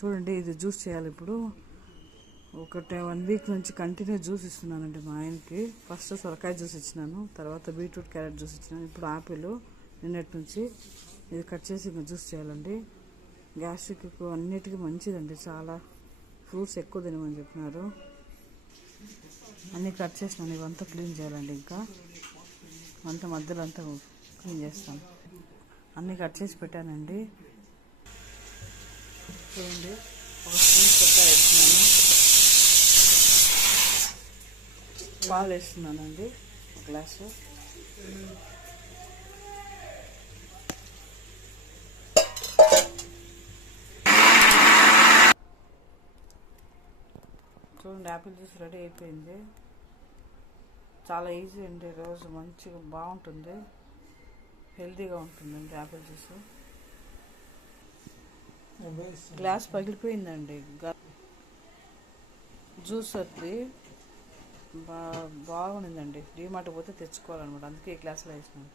చూడండి, ఇది జ్యూస్ చేయాలి ఇప్పుడు. ఒక 1 వీక్ నుంచి కంటిన్యూ జ్యూస్ ఇస్తున్నానండి మా ఆయనకి. ఫస్ట్ సొరకాయ జ్యూస్ ఇచ్చినాను, తర్వాత బీట్రూట్ క్యారెట్ జ్యూస్ ఇచ్చినాను, ఇప్పుడు ఆపిల్. నిన్నటి నుంచి ఇది కట్ చేసి ఇంకా జ్యూస్ చేయాలండి. గ్యాస్ట్రిక్ అన్నిటికీ మంచిదండి, చాలా ఫ్రూట్స్ ఎక్కువ తినమని చెప్పినారు. అన్నీ కట్ చేసినాను, ఇవంతా క్లీన్ చేయాలండి. ఇంకా అంత మధ్యలో అంతా క్లీన్ చేస్తాను. అన్నీ కట్ చేసి పెట్టానండి. చూడండి, ఒక స్పూన్ చెక్క వేస్తున్నాను, పాలు వేస్తున్నానండి, ఒక గ్లాసు. చూడండి, యాపిల్ జ్యూస్ రెడీ అయిపోయింది. చాలా ఈజీ అండి, రోజు మంచిగా బాగుంటుంది, హెల్తీగా ఉంటుందండి యాపిల్ జ్యూస్. గ్లాస్ పగిలిపోయిందండి, జ్యూస్ అది బాగుండిందండి. డీమార్ట్ పోతే తెచ్చుకోవాలన్నమాట, అందుకే ఈ గ్లాసులో వేసినాను.